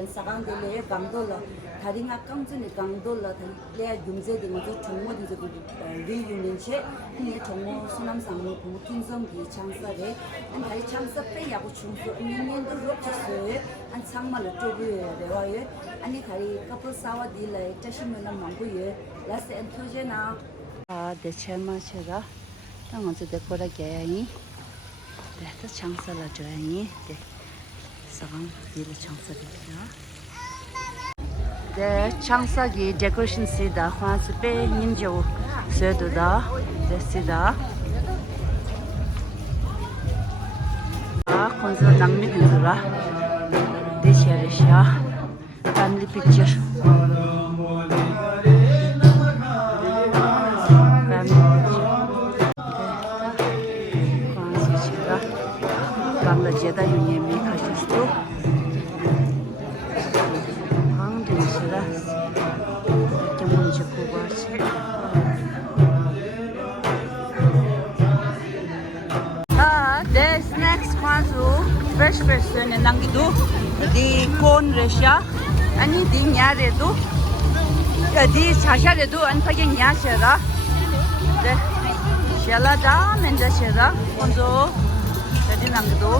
decoration sakang dele gangdola tharinga kangchuni gangdola le yumje de mo chongmo de reunion che ni chongmo sunam sangmo bukin som gi changsa re an thai changsa pe ya bu chungso min do rok che an changma le to bu re wa ye ani khari couple sawa di le tashim na mangu ye las enthuje na de chema chera tang on de kora ge ya yi de ta changsa la jo yi de sang di le changsa de ya de changsa gi decoration se da hwa se pe nim jo se do da de se da konzo nangmi dura de chere sha family picture Bangladeş'te yönemi kaçıştı. Hangi sıra? Kemanca kubası. This next kwanzu fresh person nangidu di kon resha ani di nyare du di chasha re du an phage nya shera de shala da menda shera konzo di nangidu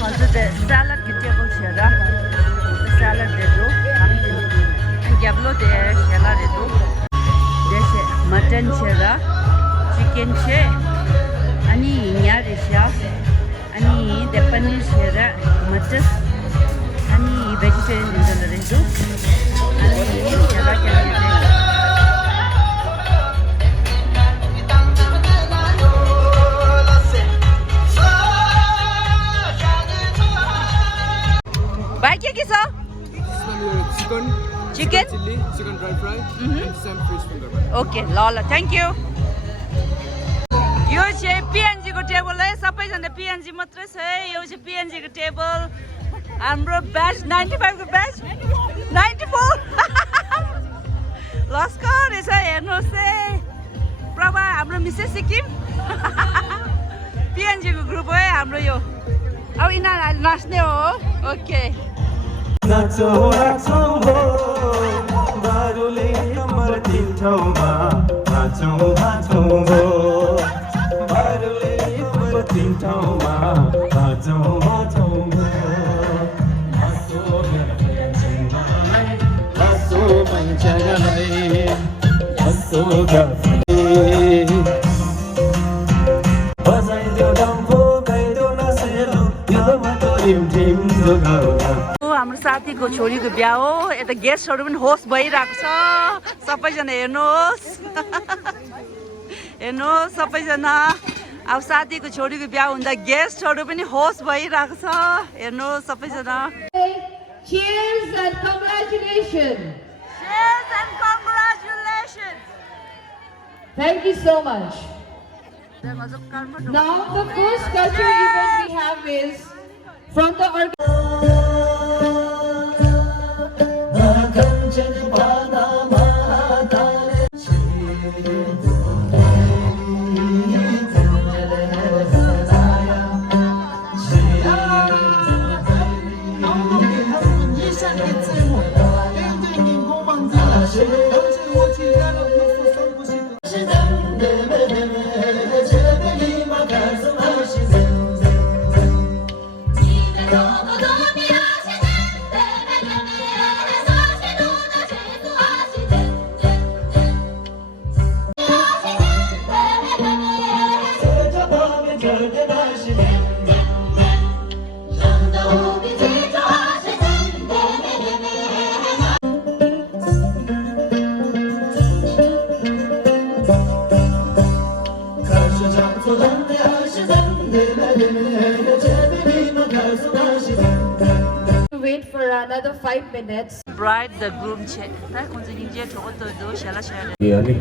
mazu de salad ki table shera salad de du Gablo de shela de do dese mutton chera chicken che ani nyare sha ani de paneer chera mutton ani vegetarian de do ani chela chela Bhai kya sa chicken chili, chicken dry fry, and some fish finger. Okay, lala, thank you. यो चाहिँ PNG को table है सबैजना PNG मात्रै छ है यो चाहिँ PNG को table हाम्रो ब्याच 95 को ब्याच 94 लस्कर यसो हेर्नुहोस् है प्रभा हाम्रो मिसेस सिक्किम PNG को ग्रुप है हाम्रो यो अब यिनीहरू नाच्ने हो ओके नाचो नाचो हो बारुले कमर तिठौमा नाचो नाचो हो बारुले कमर तिठौमा नाचो नाचो हो नाचो गफै नाचो मञ्चगलै नाचो गफै बजाइदेऊ डम्फो गाइदेऊ नसेलो यो माटो ढिम जोगाउला हाम्रो साथीको छोरीको बिहा हो यता गेस्टहरू पनि होस्ट भइरहेको छ सबैजना हेर्नुहोस् हेर्नुहोस् सबैजना अब साथीको छोरीको बिहा हुँदा गेस्टहरू पनि होस्ट भइरहेको छ हेर्नुहोस् सबैजना Cheers and congratulations. Cheers and congratulations. Thank you so much. Now the first culture event we have is from the wait for another 5 minutes. Bride the groom che ta kunzi ninje thogo to do shala shala yani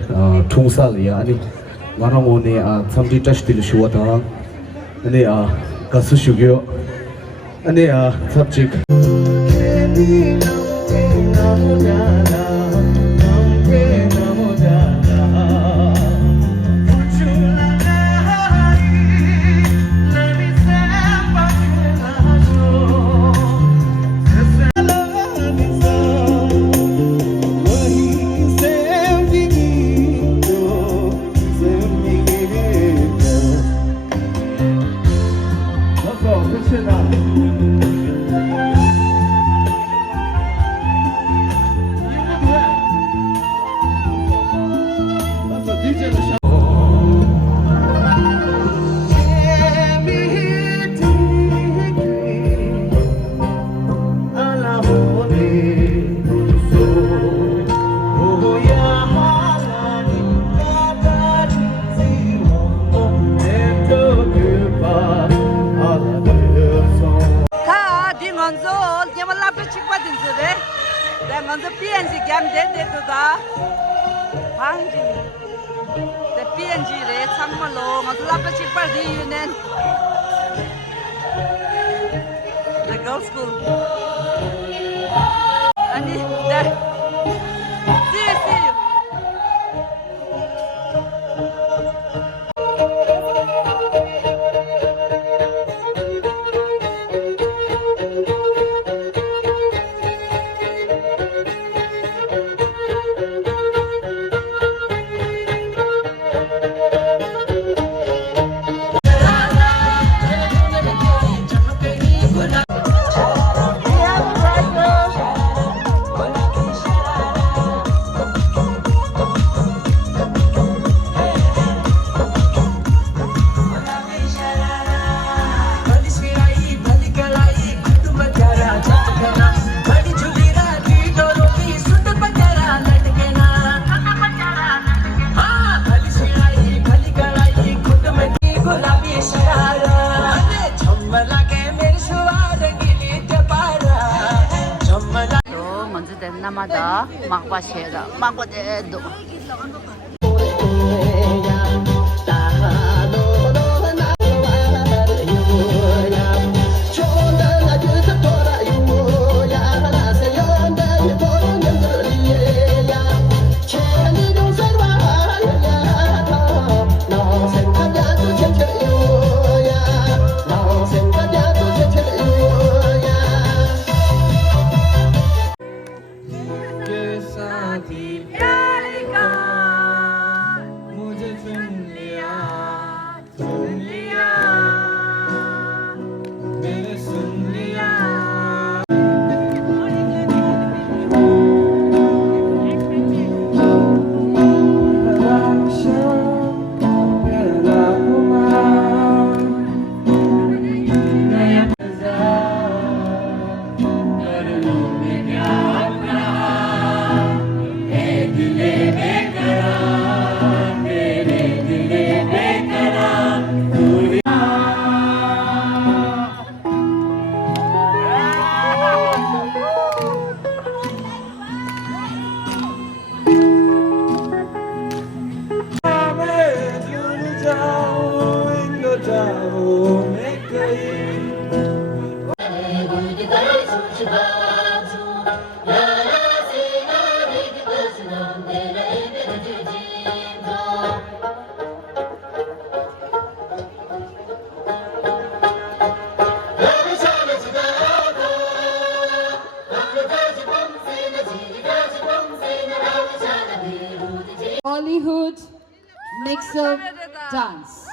thungsal yani warangone samdi touch til shuata ani kasu shugyo ani subject 먼저 비엔지 겸대대도다 방지 내 비엔지래 참말로 먼저 라빠치 빨리 유넨 the girls school 아니 there see you 남아다 막바시에다 막바데도 Bollywood mix of dance.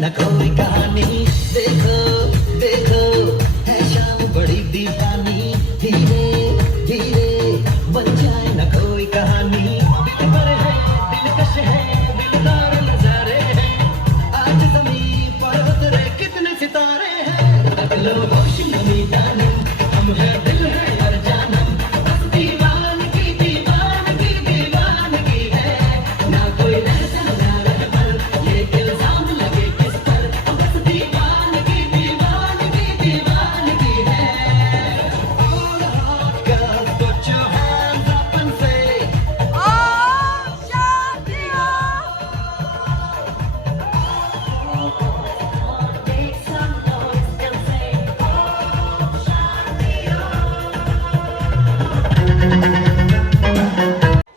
न कोई कहानी देखो देखो है शाम बड़ी दीवानी धीरे धीरे बन जाए न कोई कहानी दिल भर है दिलकश है दिलदार नजारे हैं आज ज़मीं पर उतरे कितने सितारे हैं अगलो रोशनी दानी हम है दिल है हर जानम बस दीवानगी दीवानगी दीवानगी है ना कोई रहता ना रहमल ये इल्जाम लगे किस पर बस दीवानगी दीवानगी दीवानगी है all hot girls put your hands up and say make some noise and say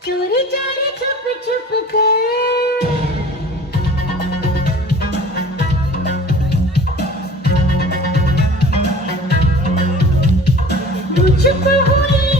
चोरी चोरी छुप छुप कर मुझको हुई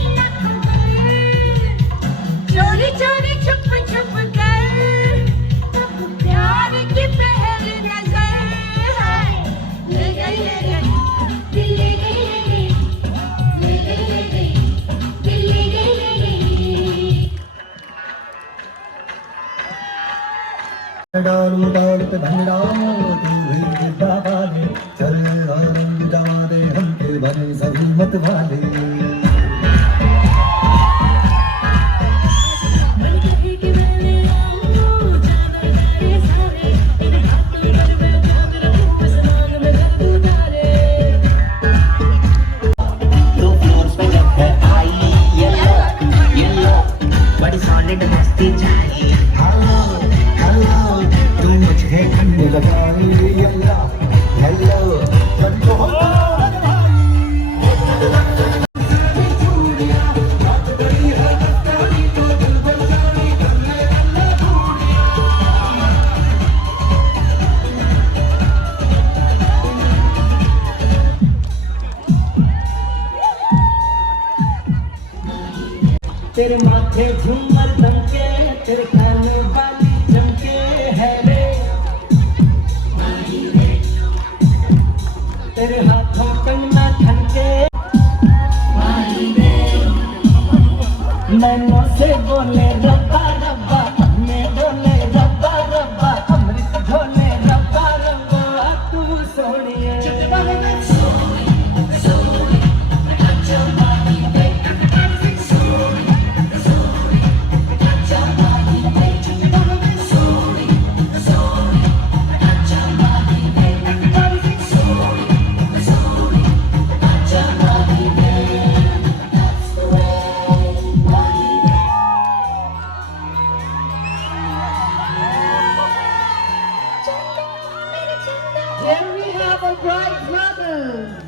डालू डाल पे धन डालो तू ही बाबा ने चल रंग जमा दे हमके बने सभी मत वाले तेरे माथे झूमर दमके तेरे कान वाली चमके है रे तेरे हाथों कंगना ठनके नैनों से बोले रब्बा रब्बा में बोले रब्बा रब्बा अमृत झोले रब्बा रब्बा तू सोनिए Here we have a bride mother.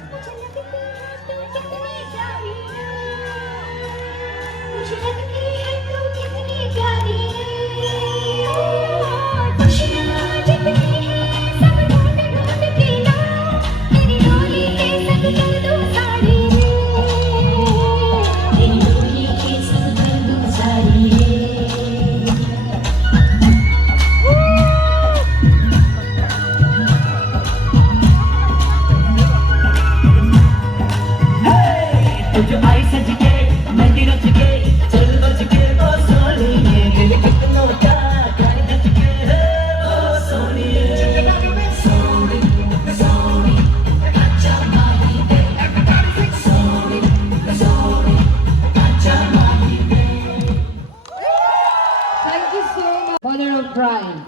जो आई सज के मेहंदी रच के चल बज के ओ सोनिए दिल कितनों का कर दच के ओ सोनिए सोनी सोनी अच्छा माही दे सोनी सोनी अच्छा माही दे Thank you so much, mother of bride.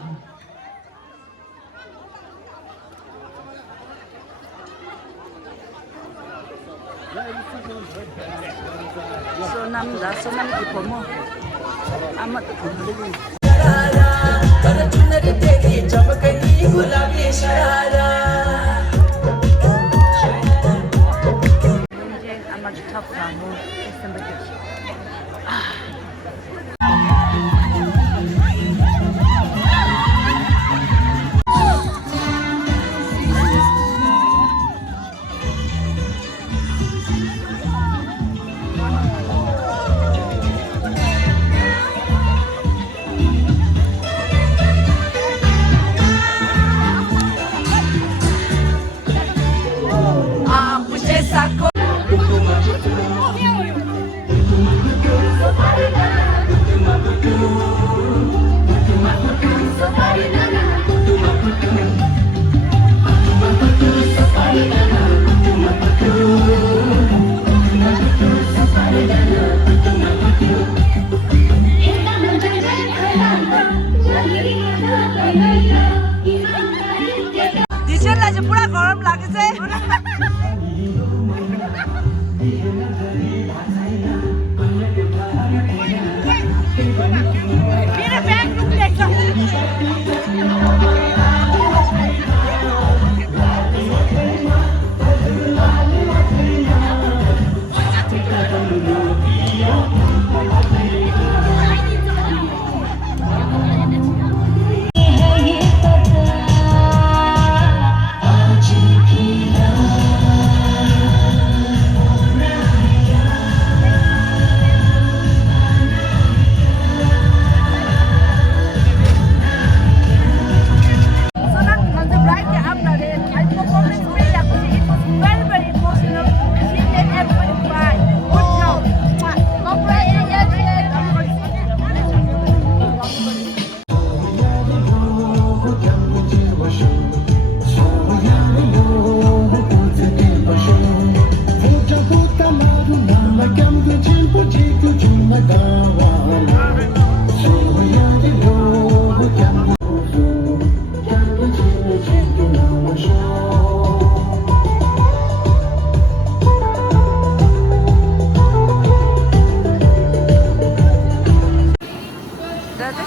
소남다 소남이 보모 아무도 모르는 कर चुनरी तेरी चमकनी गुलाबी शरारा 문제 아마 탑하고 선배들 दिसलाई चाहिँ पुरा गरम लाग्छ मेरो bag रुक्दैछ Dada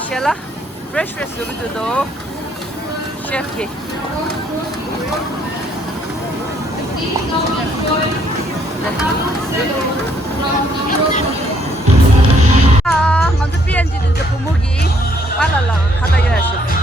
shela fresh subidu do chef ki 먼저 비엔지는 저 부목이 빨라라 가다 야시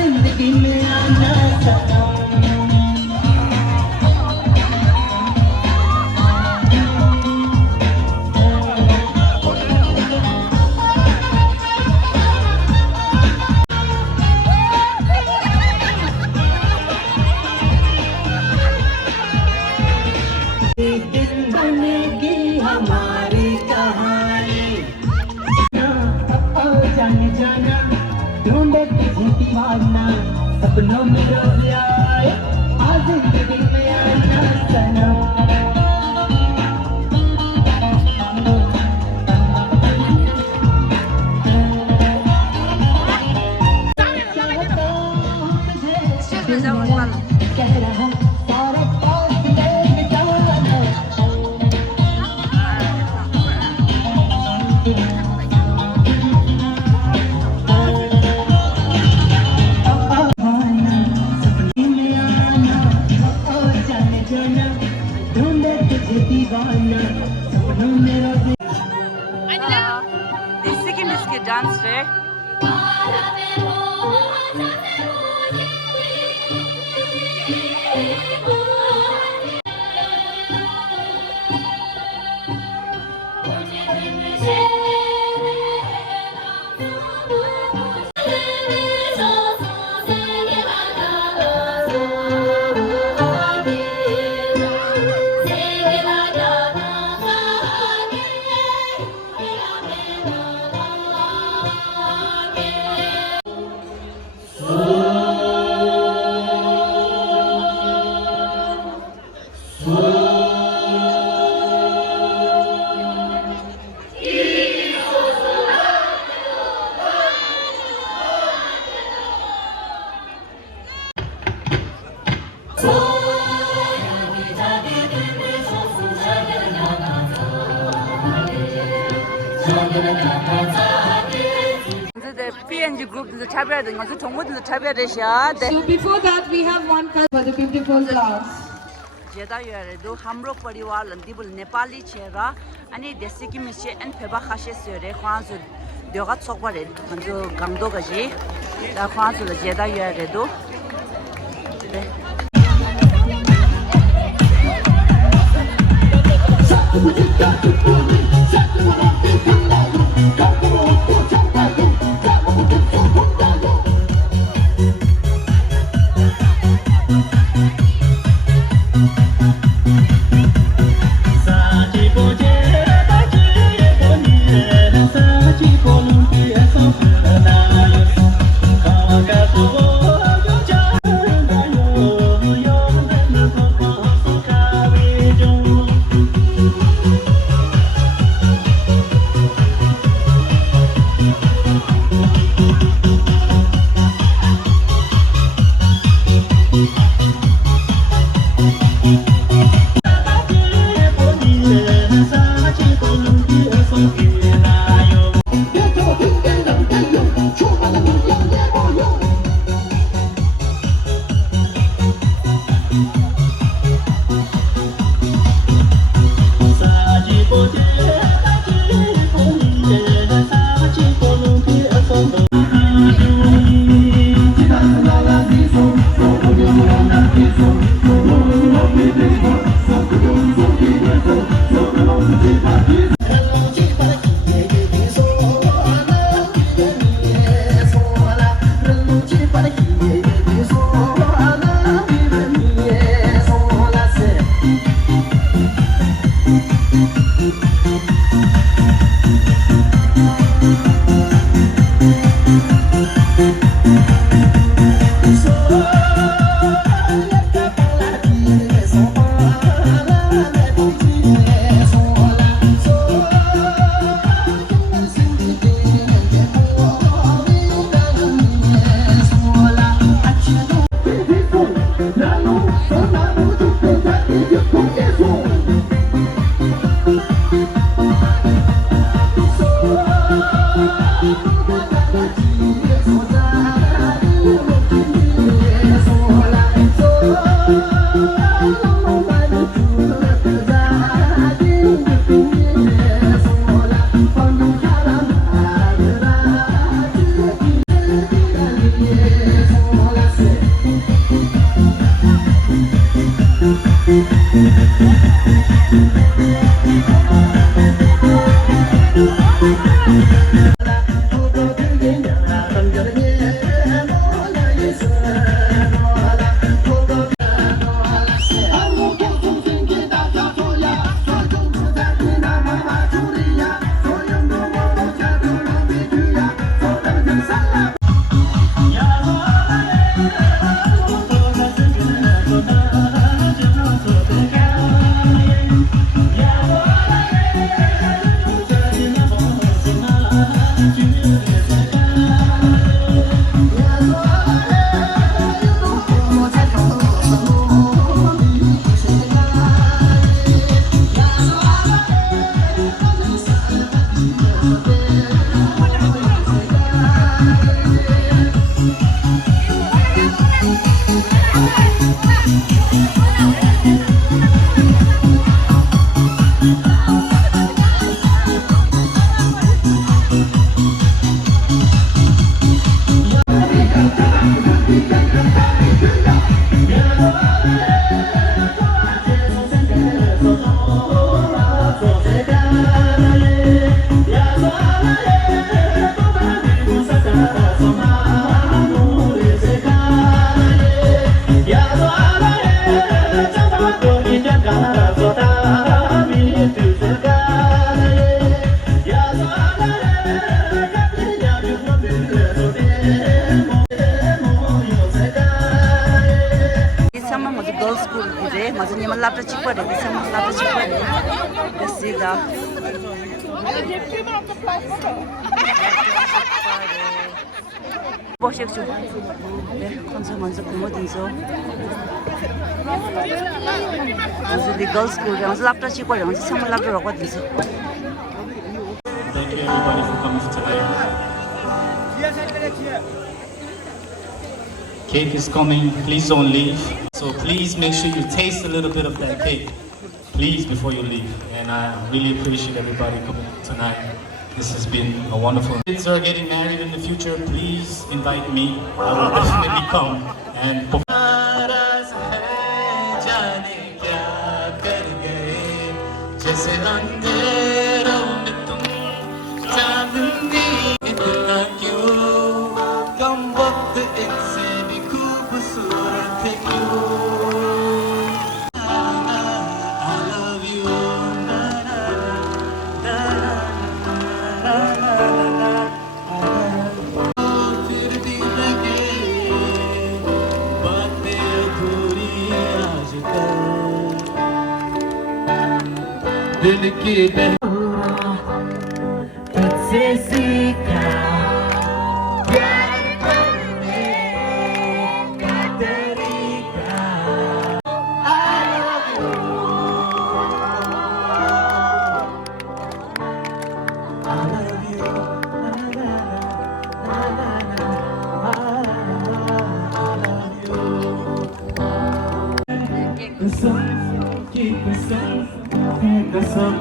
जिंदगी में आना सनम सपनों में रोज आए आज जिंदगी में आना सनम कह रहा सारा पास लेके जाना Sikkim biscuit dance day. The PNG group is the chabia thing. Also, Tongo is the chabia desha. So before that, we have one card for the beautiful class. Jeda yare do hamro pariwar landibul Nepali chera ani desi ki mishe en pheba khashe sere khwanzu dyogat sokware manzo gangdo gaji da khwanzu da jeda yare do Sama mo girls school dire, mo ni man lapta chikpa de, sama lapta chikpa de. Besiga. Boşek şu. Konsa manza kumodin so. Mo di girls school, mo lapta chikpa de, mo sama lapta rokwa din so. Thank you everybody for coming tonight. Cake is coming, please don't leave. So please make sure you taste a little bit of that cake, please, before you leave. And I really appreciate everybody coming tonight. This has been a wonderful. Kids are getting married in the future, please invite me. I will definitely come and perform. दिल की तुझसे सीखा प्यार करने का तरीका I love you कसम की कसम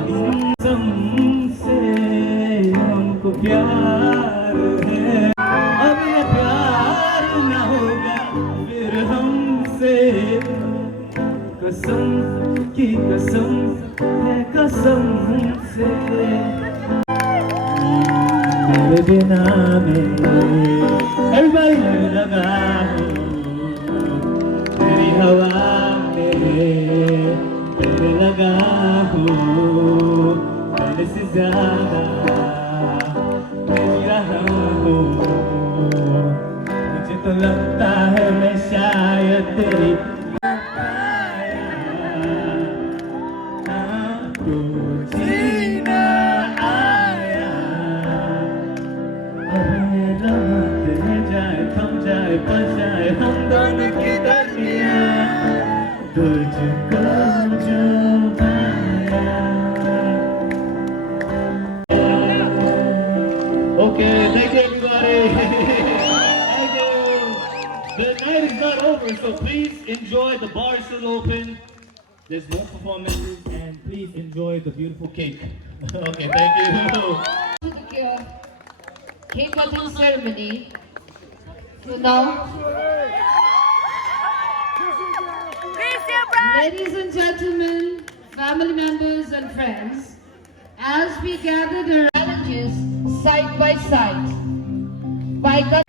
से हमको प्यार है अब ये प्यार न होगा फिर हमसे कसम की कसम है कसम से मेरे बिना में लगा हो तेरी हवा तेरे लगा हो पहले से ज्यादा मेरी रहा हो मुझे तो लगता है मैं शायद तेरी Okay, thank you everybody. Thank you. The night is not over, so please enjoy. The bar is still open. There's more performances, and please enjoy the beautiful cake. Okay, thank you. Cake cutting ceremony. So now, ladies and gentlemen, family members and friends, as we gather the challenges side by side, by God.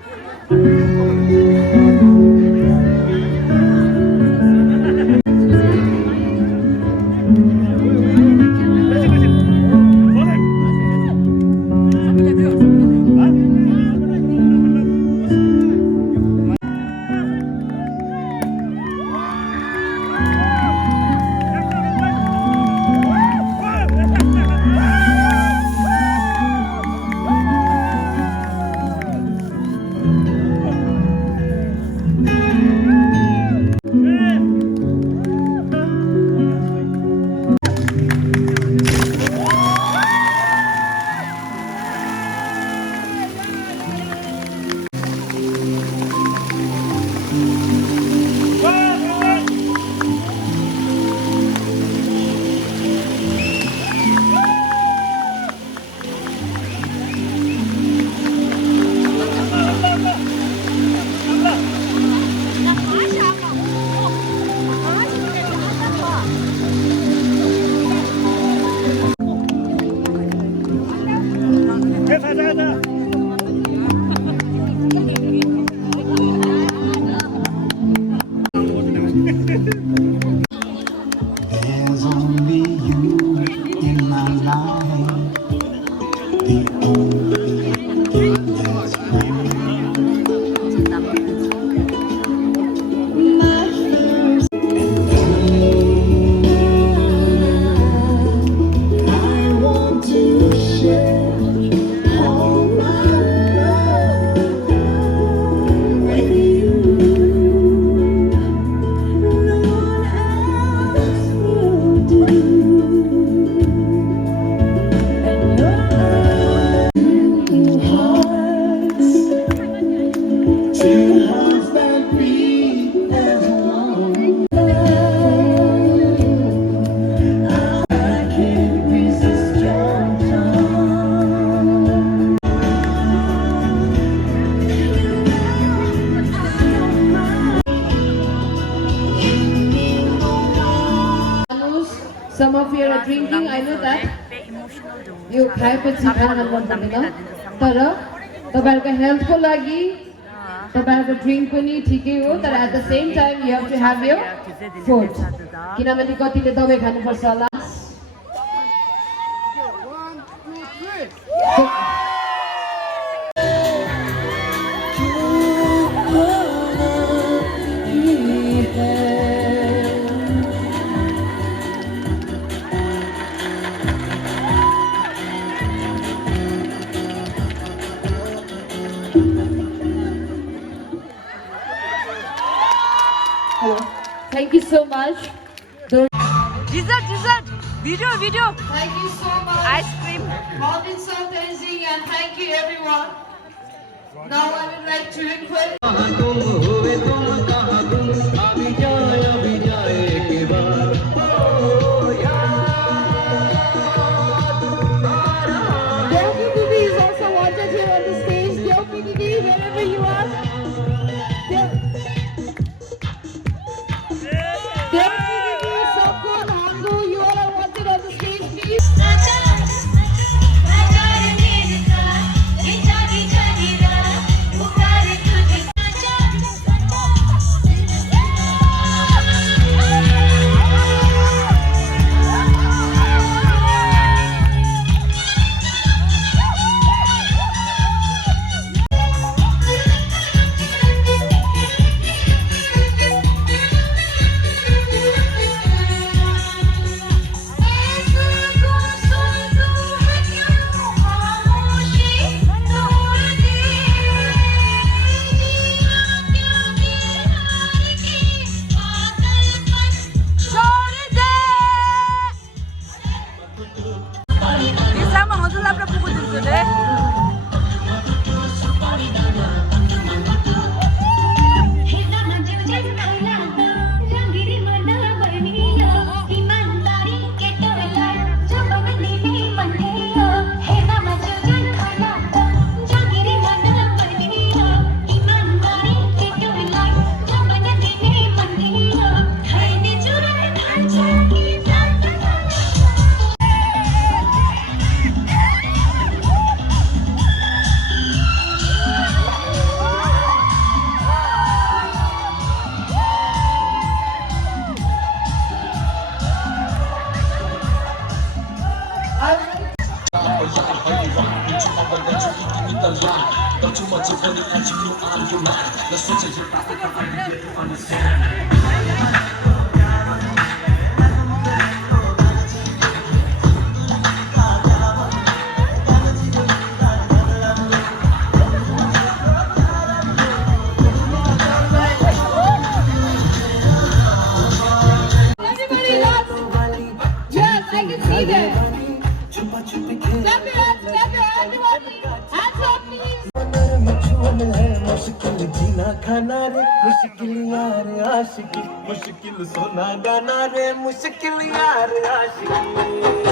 There's only you in my life. The only thing that's I want to share all my love with you. No one else will do. Two hearts that beat as one. I can't resist your charm. Some of you are drinking, I know that. यो खाएपछि खाना मन पर्दैन तर तपाईहरुको हेल्थको लागि तपाईहरुको drink पनि ठिकै हो तर at the same time you have to have your food किनभने कतिले दबाई खानुपर्छ होला Thank you so much. Dessert. Video. Thank you so much. Ice cream. All been so amazing and thank you everyone. Now I would like to request Deopi Didi is also wanted here on the stage. Deopi Didi, wherever you are. Deopi Didi, Sakun, Hangu, you all are wanted on the stage, please. Everybody loves. Yes, I can see them. Clap your hands, everyone. Hands up, please. मचुअन है मुश्किल जीना खाना रे मुश्किल यार आशिकी मुश्किल सोना गाना रे मुश्किल यार आशिकी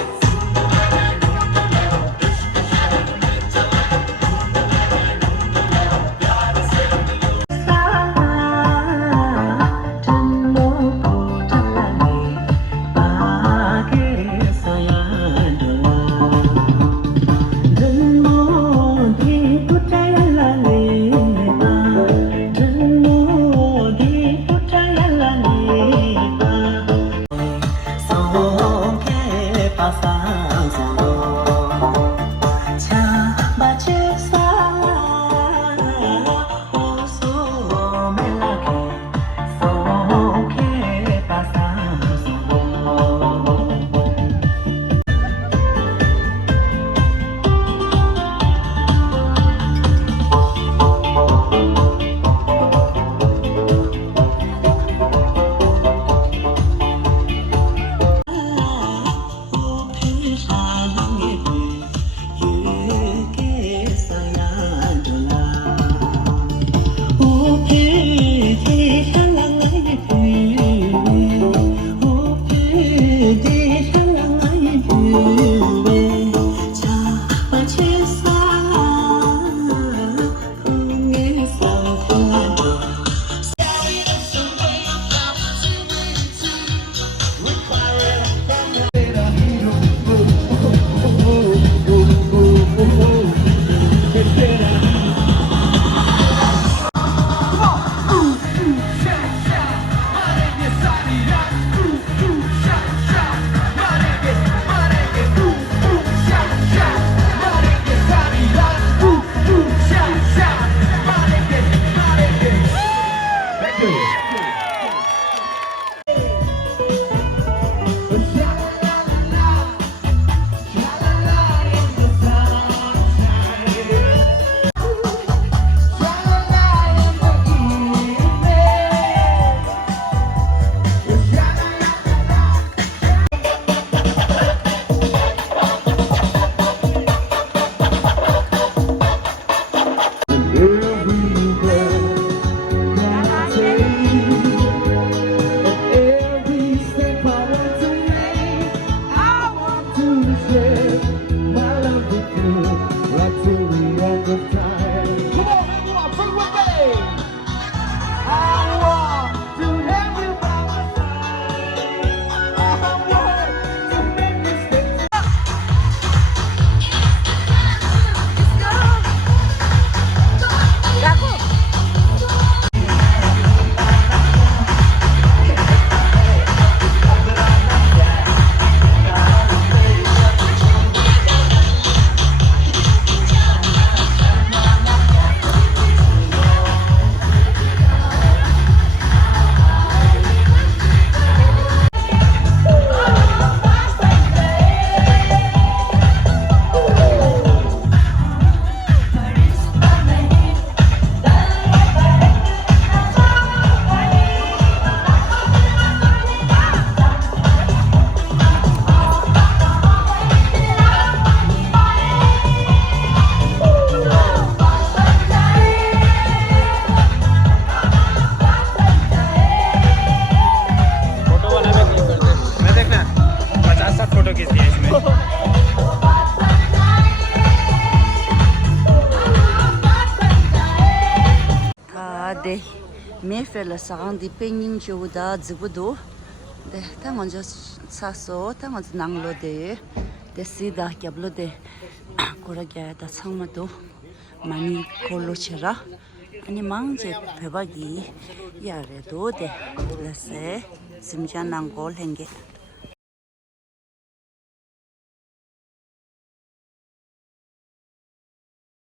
네, 메펠라 사강디 뺑닝 조다 지부도 네, 다 먼저 사서 다 먼저 낭로데 데시다 겹로데 고라게다 상마도 많이 골로쳐라 아니 망제 배박이 야래도 돼 그래서 심장난 걸 행게